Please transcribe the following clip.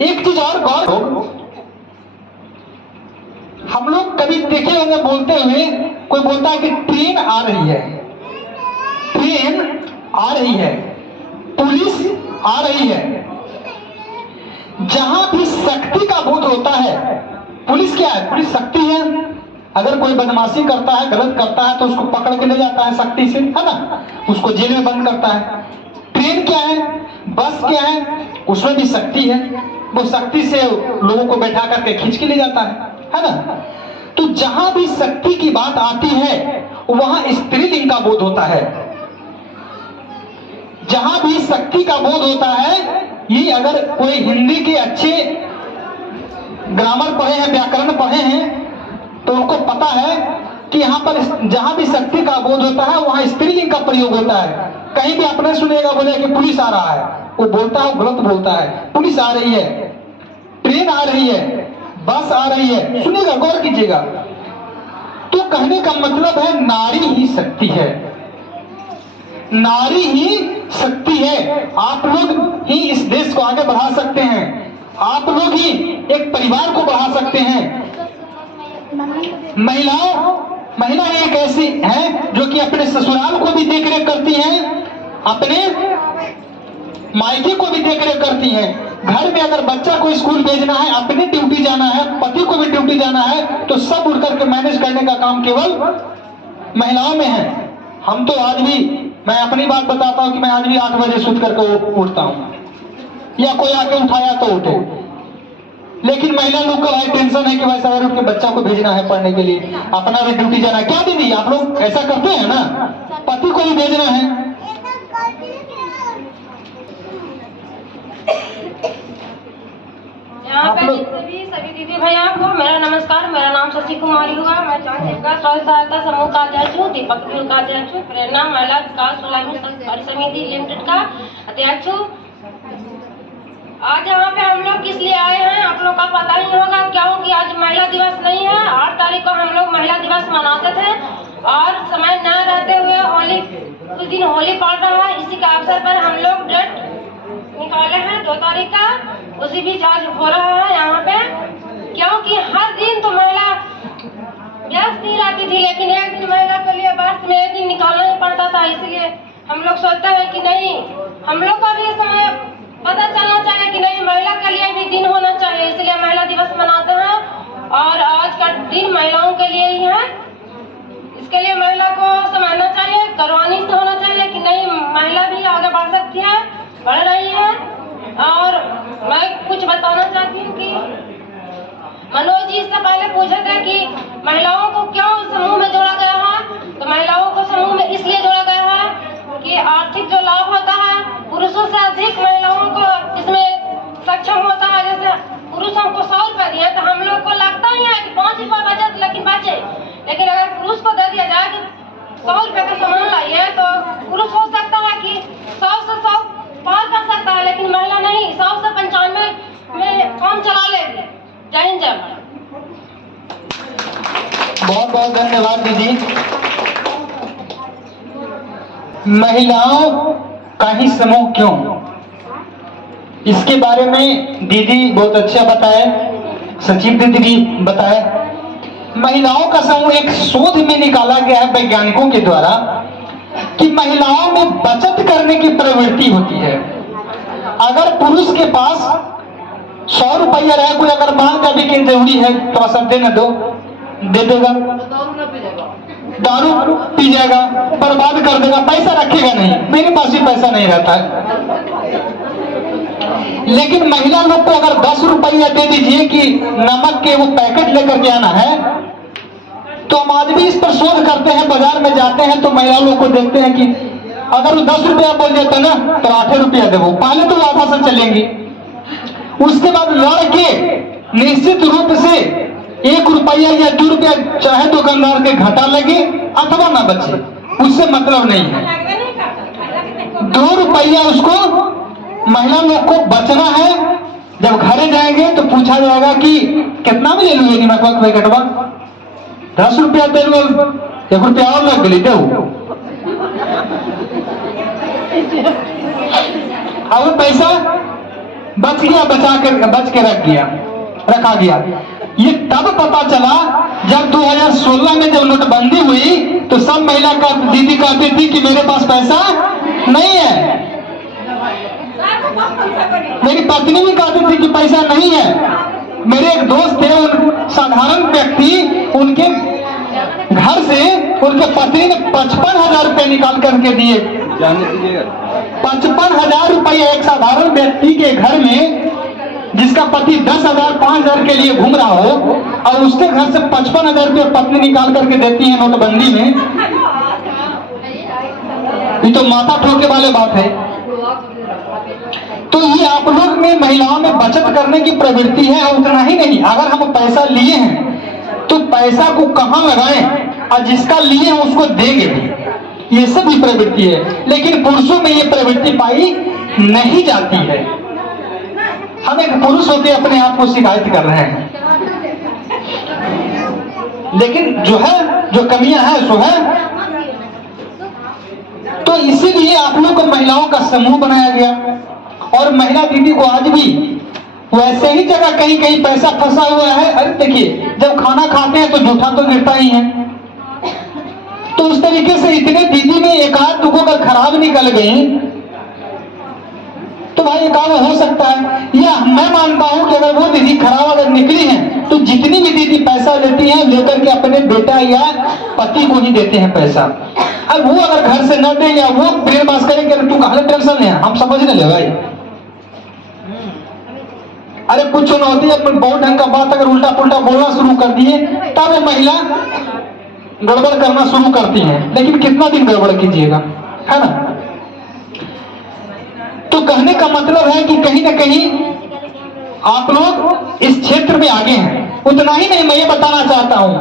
एक चीज और गौर हो, हम लोग कभी देखे होंगे बोलते हुए, कोई बोलता है कि ट्रेन आ रही है, ट्रेन आ रही है, पुलिस आ रही है। जहां भी शक्ति का बोध होता है, पुलिस क्या है? पुलिस शक्ति है। अगर कोई बदमाशी करता है, गलत करता है, तो उसको पकड़ के ले जाता है शक्ति से, है ना, उसको जेल में बंद करता है। ट्रेन क्या है? बस क्या है? उसमें भी शक्ति है, वो शक्ति से लोगों को बैठा करके खींच के ले जाता है ना। तो जहां भी शक्ति की बात आती है वहां स्त्रीलिंग का बोध होता है। जहां भी शक्ति का बोध होता है, ये अगर कोई हिंदी के अच्छे ग्रामर पढ़े हैं, व्याकरण पढ़े हैं, तो उनको पता है कि यहाँ पर जहां भी शक्ति का बोध होता है वहां स्त्रीलिंग का प्रयोग होता है। कहीं भी आपने सुनेगा बोले कि पुलिस आ रहा है, वो बोलता है, वो गलत बोलता है। पुलिस आ रही है, ट्रेन आ रही है, बस आ रही है, सुनिएगा, गौर कीजिएगा। तो कहने का मतलब है नारी ही शक्ति है, नारी ही शक्ति है। आप लोग ही इस देश को आगे बढ़ा सकते हैं, आप लोग ही एक परिवार को बढ़ा सकते हैं। महिला एक ऐसी है जो कि अपने ससुराल को भी देखरेख करती हैं, अपने मायके को भी देखरेख करती हैं। घर में अगर बच्चा को स्कूल भेजना है, अपनी ड्यूटी जाना है, पति को भी ड्यूटी जाना है, तो सब उठ करके मैनेज करने का काम केवल महिलाओं में है। हम तो आज भी, मैं अपनी बात बताता हूं कि मैं आज भी 8 बजे सूत करके उठता हूं, या कोई आके उठाया तो उठे। लेकिन महिला लोग का भाई टेंशन है कि भाई सवेरे उठ के बच्चा को भेजना है पढ़ने के लिए, अपना भी ड्यूटी जाना है। क्या दीदी आप लोग ऐसा करते हैं ना? पति को भी भेजना है। यहाँ पे सभी दीदी भैया को मेरा नमस्कार। मेरा नाम शशि कुमारी हुआ। मैं चांदीपुर स्वयं सहायता समूह का अध्यक्ष हूँ, दीपक का अध्यक्ष हूँ, प्रेरणा महिला विकास समिति लिमिटेड का अध्यक्ष हूँ। आज यहाँ पे हम लोग किस लिए आए हैं आप लोग का पता ही होगा, क्योंकि आज महिला दिवस नहीं है। 8 तारीख को हम लोग महिला दिवस मनाते थे और समय न रहते हुए होली, उस दिन होली पड़ रहा है, इसी के अवसर पर हम लोग डेट निकाले हैं 2 तारीख का, उसी भी आज हो रहा है यहाँ पे। क्योंकि हर दिन तो महिला व्यस्त ही रहती थी, लेकिन एक दिन महिला के लिए वर्ष में एक दिन निकालना ही पड़ता था। इसलिए हम लोग सोचते हैं कि नहीं, हम लोग का भी समय पता चलना चाहिए कि नहीं, महिला के लिए भी दिन होना चाहिए। इसलिए महिला दिवस मनाते हैं और आज का दिन महिलाओं के लिए ही है। इसके लिए महिला को समझना चाहिए, गौरवान्वित से होना चाहिए कि नहीं, महिला भी आगे बढ़ सकती है, बढ़ रही है। और मैं कुछ बताना चाहती हूँ कि मनोज जी इससे पहले पूछे थे कि महिलाओं को क्यों समूह में जोड़ा गया है, तो महिलाओं को समूह में इसलिए जोड़ा गया है कि आर्थिक जो लाभ होता है पुरुषों से अधिक महिलाओं को इसमें सक्षम होता है। जैसे पुरुष हमको 100 रुपए दिए तो हम लोग को लगता ही है कि 5 रुपए बचत लेकिन बचे, लेकिन अगर पुरुष को दे दिया जाए कि 100 रुपए का सामान लाइए, तो पुरुष हो सकता है कि 100 से 100 पार कर सकता है, लेकिन महिला नहीं, 100 से 95 में काम चला लेगी। जय हिंद, जय। बहुत बहुत धन्यवाद दीदी। महिलाओं का ही समूह क्यों, इसके बारे में दीदी बहुत अच्छा बताए, सचिव दीदी भी बताए। महिलाओं का समूह एक शोध में निकाला गया है वैज्ञानिकों के द्वारा कि महिलाओं में बचत करने की प्रवृत्ति होती है। अगर पुरुष के पास 100 रुपया रहे, कोई अगर मांग का भी कि जरूरी है तो सब देना दो, दे देगा, दारू पी जाएगा, बर्बाद कर देगा, पैसा रखेगा नहीं, मेरे पास भी पैसा नहीं रहता है। लेकिन महिला लोग को अगर 10 रुपया दे दीजिए कि नमक के वो पैकेट लेकर के आना है, तो हम आज भी इस पर शोध करते हैं। बाजार में जाते हैं तो महिला लोग को देखते हैं कि अगर वो 10 रुपया बोल देता ना तो 8 रुपया देवो, पहले तो आधा से चलेंगे, उसके बाद लड़के निश्चित रूप से 1 रुपया या 2 रुपया चाहे दुकानदार के घाटा लगे अथवा ना बचे, उससे मतलब नहीं है। 2 रुपया उसको महिला लोग को बचना है। जब घरे जाएंगे तो पूछा जाएगा कि कितना में ले लो ये नमक पैकेटवा, 10 रुपया दे लो, 1 रुपया और लग गई दे, और पैसा बच के रखा गया। ये तब पता चला जब 2016 में जब नोटबंदी हुई तो सब महिला का दीदी कहती थी कि मेरे पास पैसा नहीं है। मेरी पत्नी भी कहती थी कि पैसा नहीं है। मेरे एक दोस्त थे, साधारण व्यक्ति, उनके घर से उनके पत्नी ने 55,000 रुपए निकाल करके दिए। 55,000 रुपया एक साधारण व्यक्ति के घर में, जिसका पति 10,000 5,000 के लिए घूम रहा हो, और उसके घर से 55,000 रुपये पत्नी निकाल करके देती है नोटबंदी में। ये तो माथा ठोके वाले बात है। तो ये आप लोग में महिलाओं में बचत करने की प्रवृत्ति है। और उतना ही नहीं, अगर हम पैसा लिए हैं तो पैसा को कहां लगाएं और जिसका लिए हैं उसको देंगे भी, ये सब भी प्रवृत्ति है। लेकिन पुरुषों में ये प्रवृत्ति पाई नहीं जाती है। हम एक पुरुष होकर अपने आप को शिकायत कर रहे हैं, लेकिन जो कमियां हैं सो है। तो इसीलिए आप लोग को महिलाओं का समूह बनाया गया। और महिला दीदी को आज भी वैसे ही जगह कहीं कहीं पैसा फंसा हुआ है। अरे देखिए, जब खाना खाते हैं तो जूठा तो गिरता ही है। तो उस तरीके से इतने दीदी में एक आध दुखों का खराब निकल गई तो भाई ये काम हो सकता है। या मैं मानता हूं कि अगर वो दीदी खराब अगर निकली है तो जितनी भी दीदी पैसा लेती हैं लेकर के अपने बेटा या पति को ही देते हैं पैसा। अब वो अगर घर से न दे या वो ब्रेन पास करेंगे, तू कहां टेंशन है, हम समझ न ले भाई। अरे कुछ चुनौती, बहुत ढंग का बात अगर उल्टा पुल्टा बोलना शुरू कर दिए तब वो महिला गड़बड़ करना शुरू करती है। लेकिन कितना दिन गड़बड़ कीजिएगा, है ना। तो कहने का मतलब है कि कहीं ना कहीं आप लोग इस क्षेत्र में आगे हैं। उतना ही नहीं, मैं ये बताना चाहता हूं